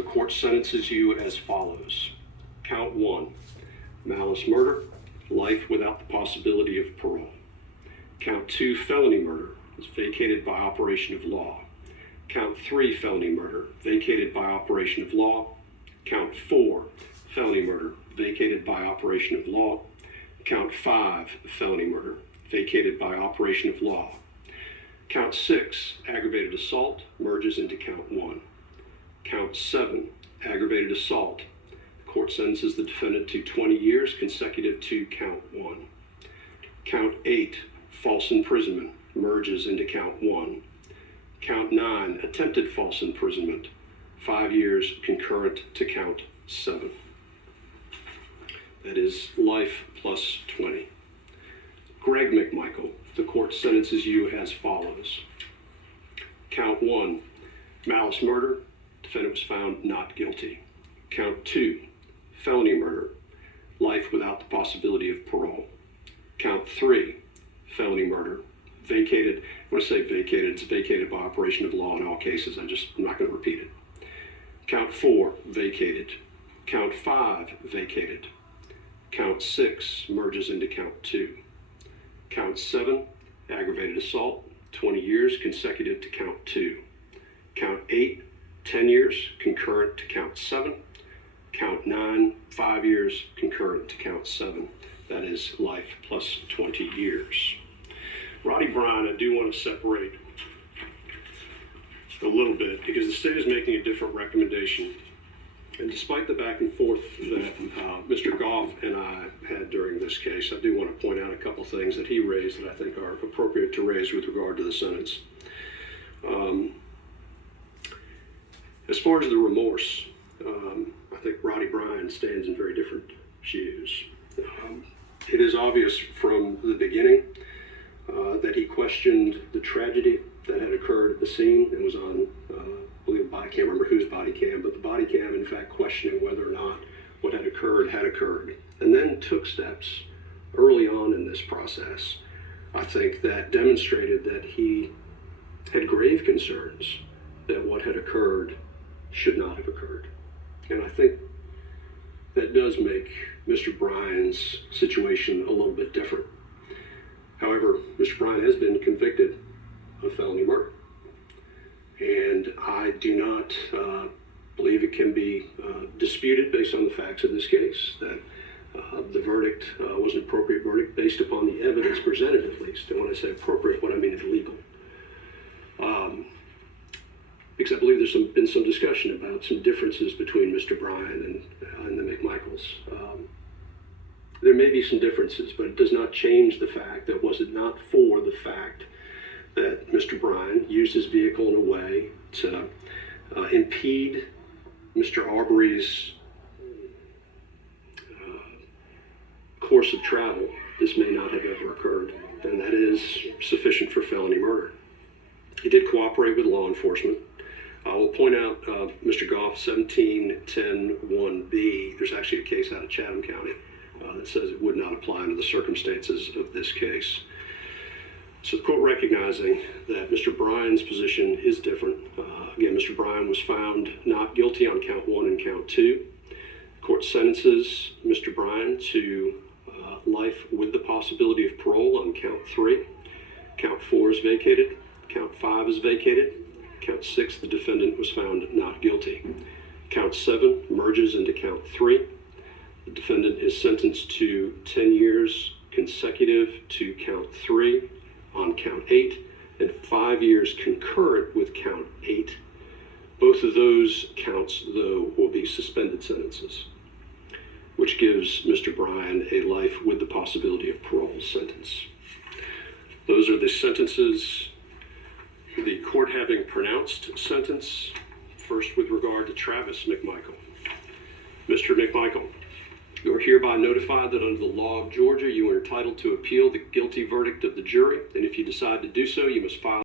The court sentences you as follows. Count 1, malice murder, life without the possibility of parole. Count 2, felony murder, is vacated by operation of law. Count 3, felony murder, vacated by operation of law. Count 4, felony murder, vacated by operation of law. Count 5, felony murder, vacated by operation of law. Count 6, aggravated assault, merges into count 1. Count 7, aggravated assault. The court sentences the defendant to 20 years consecutive to count 1. Count 8, false imprisonment, merges into count 1. Count 9, attempted false imprisonment, 5 years concurrent to count 7. That is life plus 20. Greg McMichael, the court sentences you as follows. Count 1, malice murder, defendant was found not guilty. Count 2, felony murder, life without the possibility of parole. Count 3, felony murder, vacated. When I say vacated, it's vacated by operation of law in all cases. I'm not going to repeat it. Count 4, vacated. Count 5, vacated. Count 6 merges into count 2. Count 7, aggravated assault, 20 years consecutive to count 2. Count 8, 10 years concurrent to count 7. Count 9, 5 years concurrent to count 7. That is life plus 20 years. Roddy Bryan, I do want to separate a little bit because the state is making a different recommendation. And despite the back and forth that Mr. Goff and I had during this case, I do want to point out a couple things that he raised that I think are appropriate to raise with regard to the sentence. As far as the remorse, I think Roddy Bryan stands in very different shoes. It is obvious from the beginning that he questioned the tragedy that had occurred at the scene. It was on, I believe, I can't remember whose body cam, but the body cam, in fact, questioning whether or not what had occurred, and then took steps early on in this process, I think, that demonstrated that he had grave concerns that what had occurred should not have occurred. And I think that does make Mr. Bryan's situation a little bit different. However, Mr. Bryan has been convicted of felony murder. And I do not believe it can be disputed based on the facts of this case that the verdict was an appropriate verdict based upon the evidence presented, at least. And when I say appropriate, what I mean is legal. Because I believe there's been some discussion about some differences between Mr. Bryan and the McMichaels. There may be some differences, but it does not change the fact that was it not for the fact that Mr. Bryan used his vehicle in a way to impede Mr. Arbery's course of travel, this may not have ever occurred, and that is sufficient for felony murder. He did cooperate with law enforcement. I will point out Mr. Goff 1710(1)B. There's actually a case out of Chatham County that says it would not apply under the circumstances of this case. So the court recognizing that Mr. Bryan's position is different. Again, Mr. Bryan was found not guilty on count 1 and count 2. The court sentences Mr. Bryan to life with the possibility of parole on count 3. Count 4 is vacated. Count 5 is vacated. Count 6, the defendant was found not guilty. Count 7 merges into count 3. The defendant is sentenced to 10 years consecutive to count 3 on count 8 and 5 years concurrent with count 8. Both of those counts, though, will be suspended sentences, which gives Mr. Bryan a life with the possibility of parole sentence. Those are the sentences, the court having pronounced sentence, first with regard to Travis McMichael. Mr. McMichael, you are hereby notified that under the law of Georgia, you are entitled to appeal the guilty verdict of the jury, and if you decide to do so, you must file